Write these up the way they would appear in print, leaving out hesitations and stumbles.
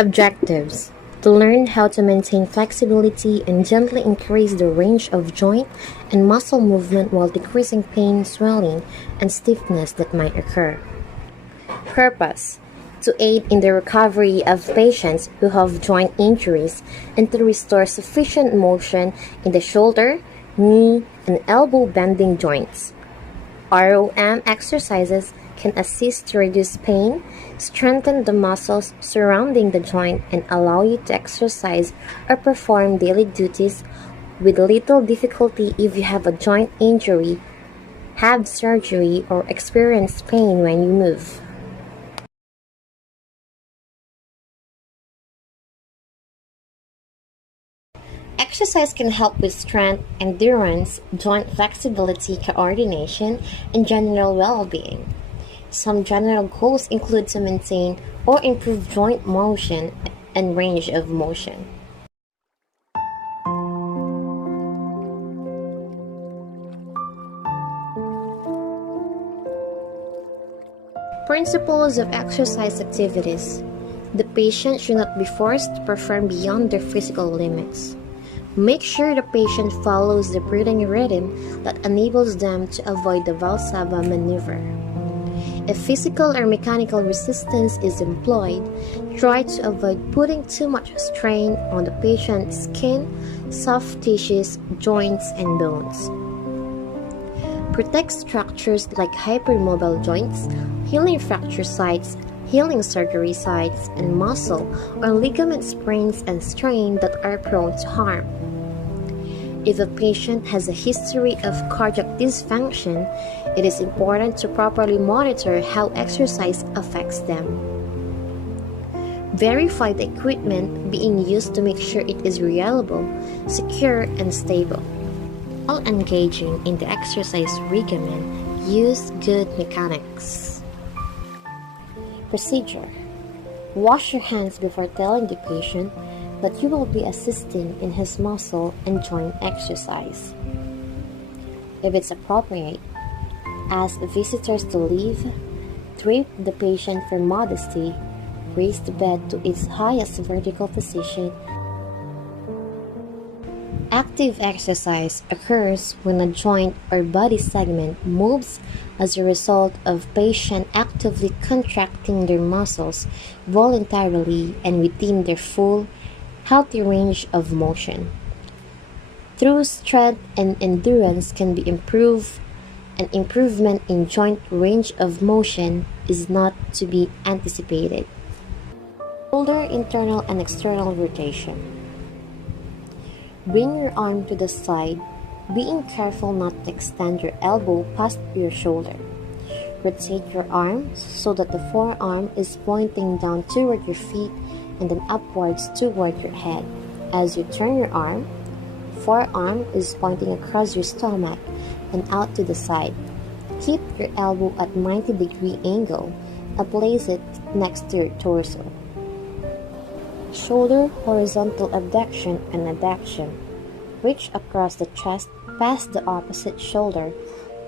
Objectives: to learn how to maintain flexibility and gently increase the range of joint and muscle movement while decreasing pain, swelling, and stiffness that might occur. Purpose: to aid in the recovery of patients who have joint injuries and to restore sufficient motion in the shoulder, knee, and elbow bending joints. ROM exercises can assist to reduce pain, strengthen the muscles surrounding the joint, and allow you to exercise or perform daily duties with little difficulty if you have a joint injury, have surgery, or experience pain when you move. Exercise can help with strength, endurance, joint flexibility, coordination, and general well-being. Some general goals include to maintain or improve joint motion and range of motion. Principles of exercise activities. The patient should not be forced to perform beyond their physical limits. Make sure the patient follows the breathing rhythm that enables them to avoid the Valsalva maneuver. If physical or mechanical resistance is employed, try to avoid putting too much strain on the patient's skin, soft tissues, joints, and bones. Protect structures like hypermobile joints, healing fracture sites, healing surgery sites, and muscle or ligament sprains and strain that are prone to harm. If a patient has a history of cardiac dysfunction, it is important to properly monitor how exercise affects them. Verify the equipment being used to make sure it is reliable, secure, and stable. While engaging in the exercise regimen, use good mechanics. Procedure: wash your hands before telling the patient that you will be assisting in his muscle and joint exercise. If it's appropriate, ask visitors to leave, drape the patient for modesty, raise the bed to its highest vertical position. Active exercise occurs when a joint or body segment moves as a result of patient actively contracting their muscles voluntarily and within their full, healthy range of motion. Through strength and endurance can be improved, an improvement in joint range of motion is not to be anticipated. Shoulder internal and external rotation. Bring your arm to the side, being careful not to extend your elbow past your shoulder. Rotate your arm so that the forearm is pointing down toward your feet and then upwards toward your head. As you turn your arm, forearm is pointing across your stomach and out to the side. Keep your elbow at 90-degree angle and place it next to your torso. Shoulder horizontal abduction and adduction. Reach across the chest past the opposite shoulder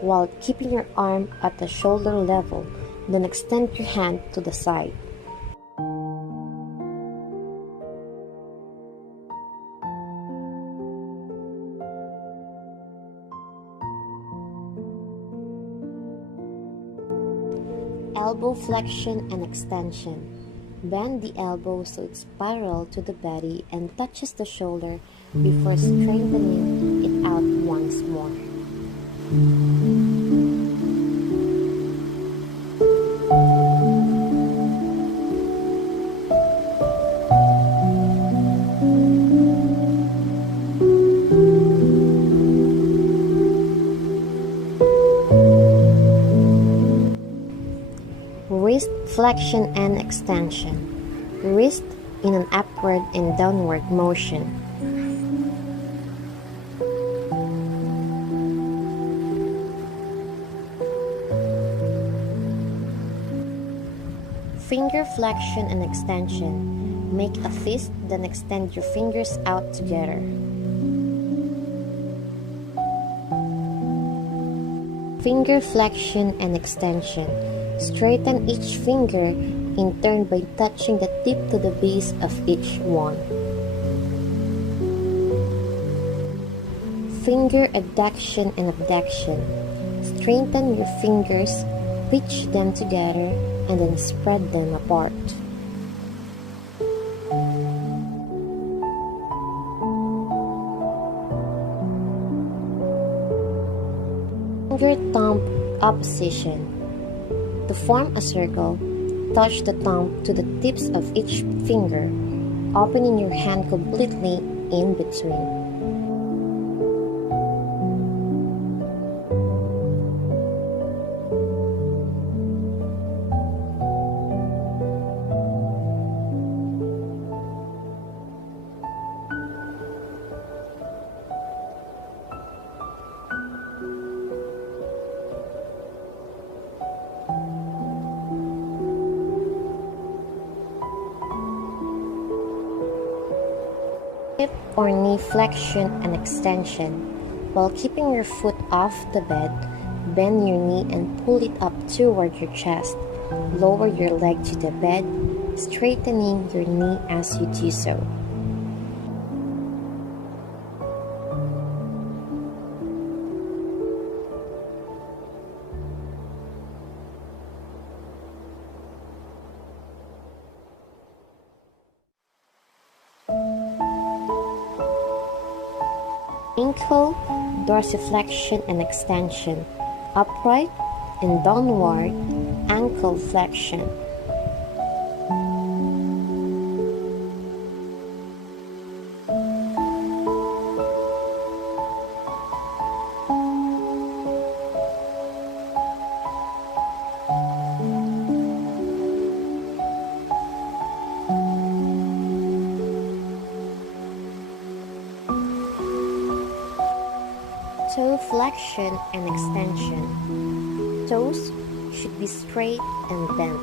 while keeping your arm at the shoulder level, then extend your hand to the side. Elbow flexion and extension. Bend the elbow so it's parallel to the body and touches the shoulder before straightening it out once more. flexion and extension. Wrist in an upward and downward motion. Finger flexion and extension. Make a fist, then extend your fingers out together. Finger flexion and extension. Straighten each finger in turn by touching the tip to the base of each one. Finger adduction and abduction. Straighten your fingers, pinch them together, and then spread them apart. Finger thumb opposition. To form a circle, touch the thumb to the tips of each finger, opening your hand completely in between. Hip or knee flexion and extension. While keeping your foot off the bed, bend your knee and pull it up toward your chest. Lower your leg to the bed, straightening your knee as you do so. Ankle dorsiflexion and extension. Upright and downward ankle flexion. Toe flexion and extension. Toes should be straight and bent.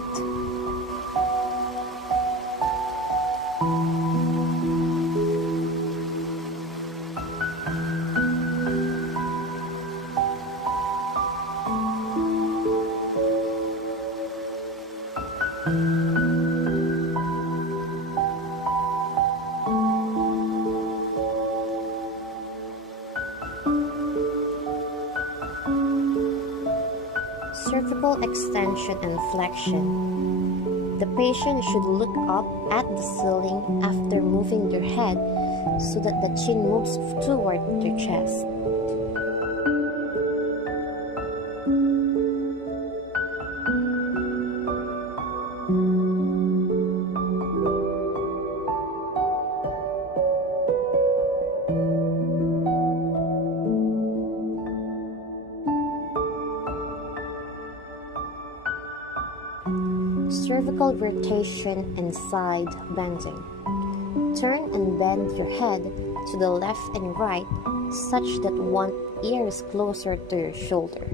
Cervical extension and flexion. The patient should look up at the ceiling after moving their head so that the chin moves toward their chest. Cervical rotation and side bending. Turn and bend your head to the left and right such that one ear is closer to your shoulder.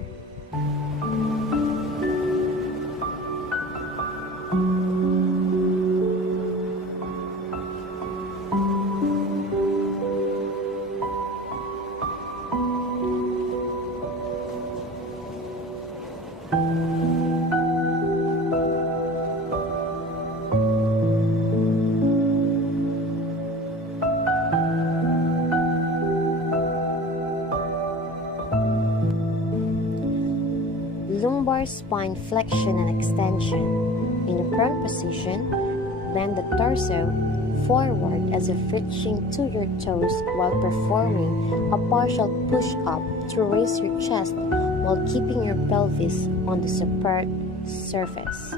Lumbar spine flexion and extension. In a prone position, bend the torso forward as if reaching to your toes while performing a partial push-up to raise your chest while keeping your pelvis on the supported surface.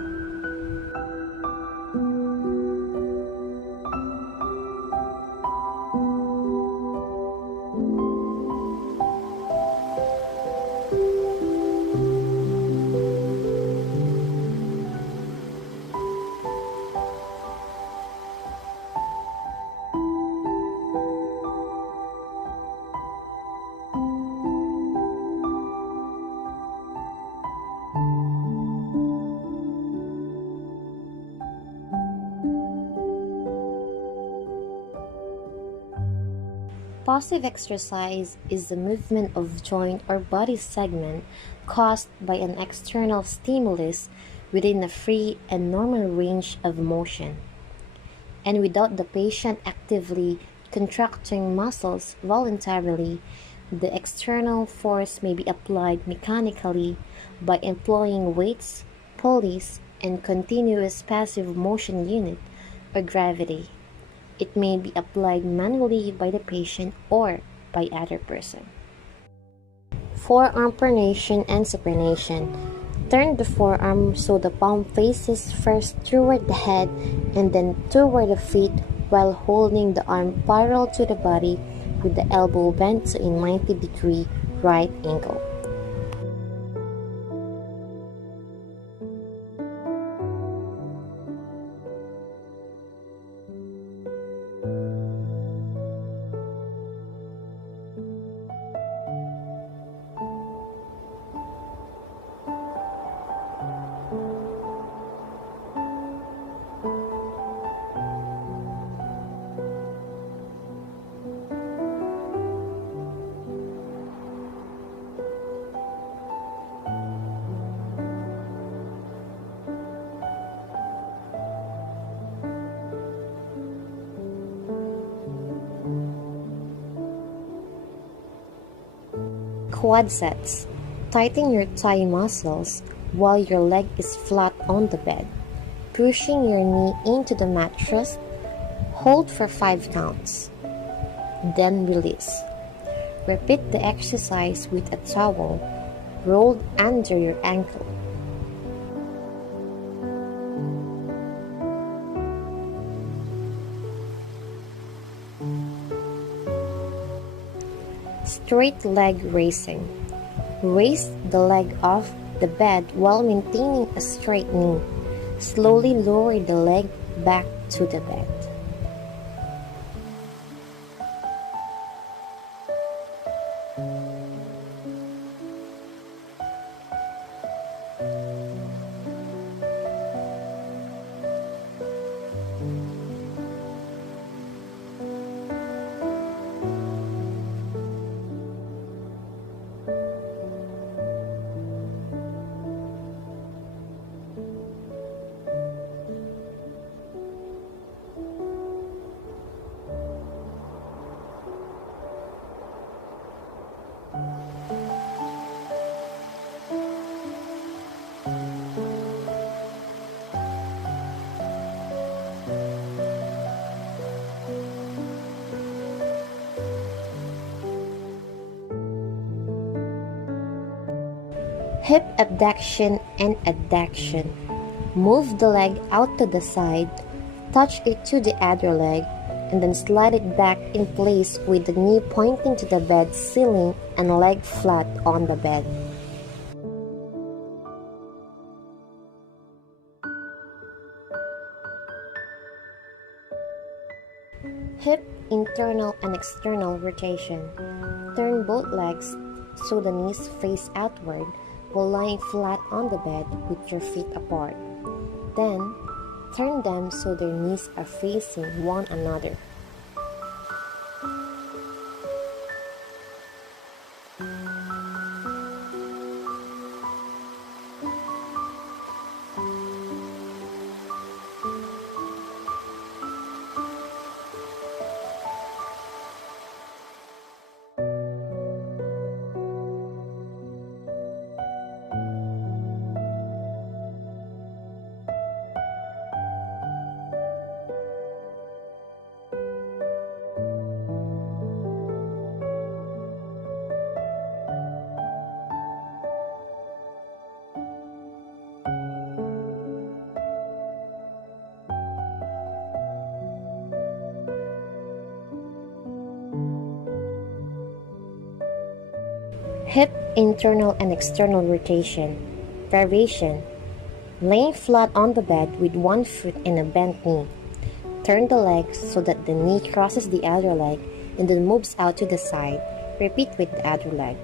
Passive exercise is the movement of joint or body segment caused by an external stimulus within a free and normal range of motion, and without the patient actively contracting muscles voluntarily. The external force may be applied mechanically by employing weights, pulleys, and continuous passive motion unit or gravity. It may be applied manually by the patient or by other person. Forearm pronation and supination. Turn the forearm so the palm faces first toward the head and then toward the feet while holding the arm parallel to the body with the elbow bent to a 90-degree right angle. Quad sets. Tighten your thigh muscles while your leg is flat on the bed, pushing your knee into the mattress. Hold for 5 counts, then release. Repeat the exercise with a towel rolled under your ankle. Straight leg raising. Raise the leg off the bed while maintaining a straight knee. Slowly lower the leg back to the bed. Hip abduction and adduction. Move the leg out to the side, touch it to the other leg, and then slide it back in place with the knee pointing to the bed ceiling and leg flat on the bed. Hip internal and external rotation. Turn both legs so the knees face outward while lying flat on the bed with your feet apart. Then, turn them so their knees are facing one another. Hip internal and external rotation. Variation. Laying flat on the bed with one foot in a bent knee. Turn the leg so that the knee crosses the other leg and then moves out to the side. Repeat with the other leg.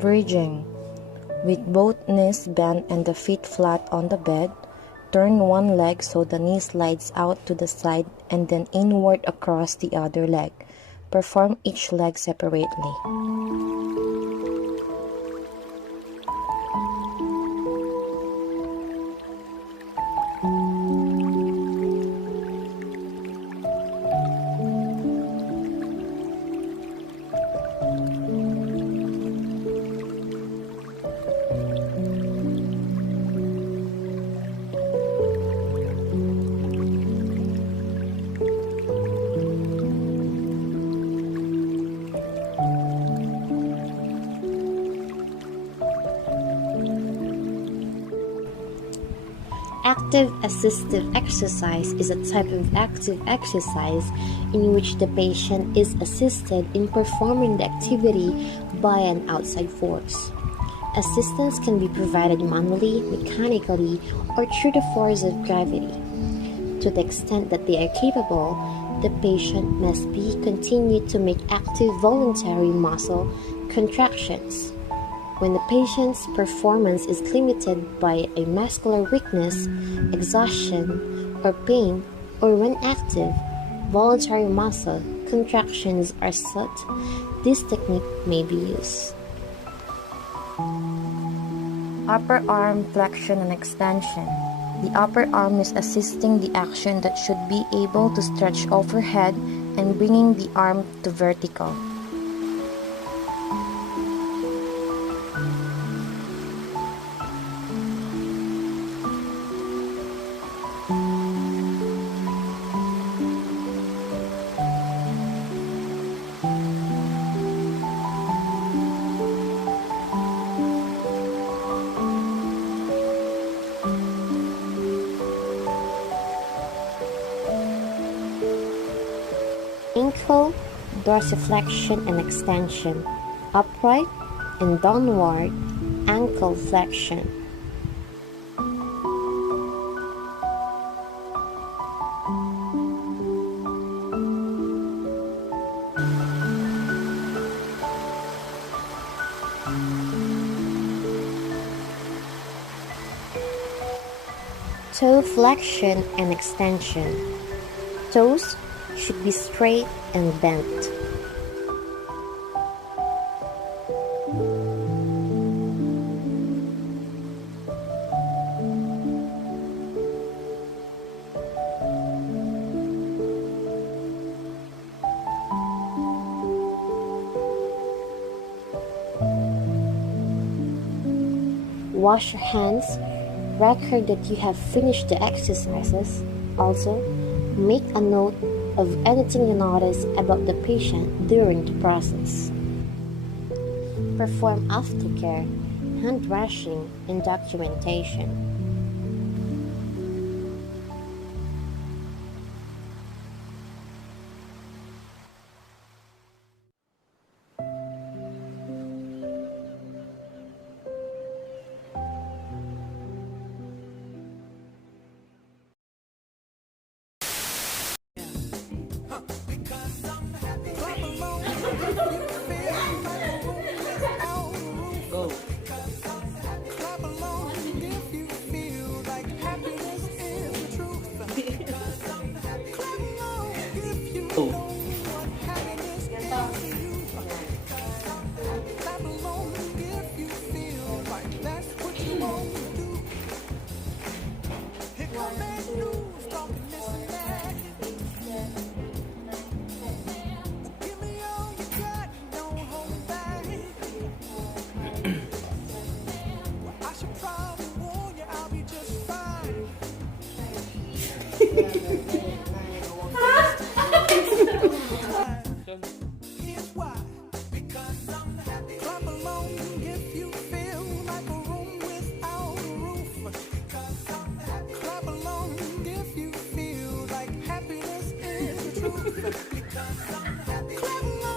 Bridging. With both knees bent and the feet flat on the bed, turn one leg so the knee slides out to the side and then inward across the other leg. Perform each leg separately. Active assistive exercise is a type of active exercise in which the patient is assisted in performing the activity by an outside force. Assistance can be provided manually, mechanically, or through the force of gravity. To the extent that they are capable, the patient must be continued to make active voluntary muscle contractions. When the patient's performance is limited by a muscular weakness, exhaustion, or pain, or when active, voluntary muscle contractions are sought, this technique may be used. Upper arm flexion and extension. The upper arm is assisting the action that should be able to stretch overhead and bringing the arm to vertical. Ankle, dorsiflexion and extension, upright and downward ankle flexion. Toe flexion and extension. Toes should be straight and bent. Wash your hands. Record that you have finished the exercises. Also, make a note of anything you notice about the patient during the process. Perform aftercare, hand washing, and documentation.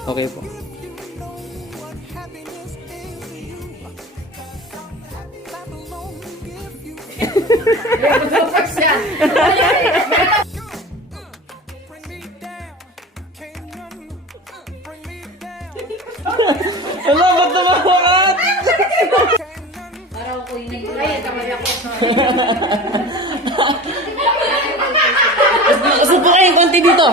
Okay po. Hello, ba't tumawa ka? Subukan yung konti dito.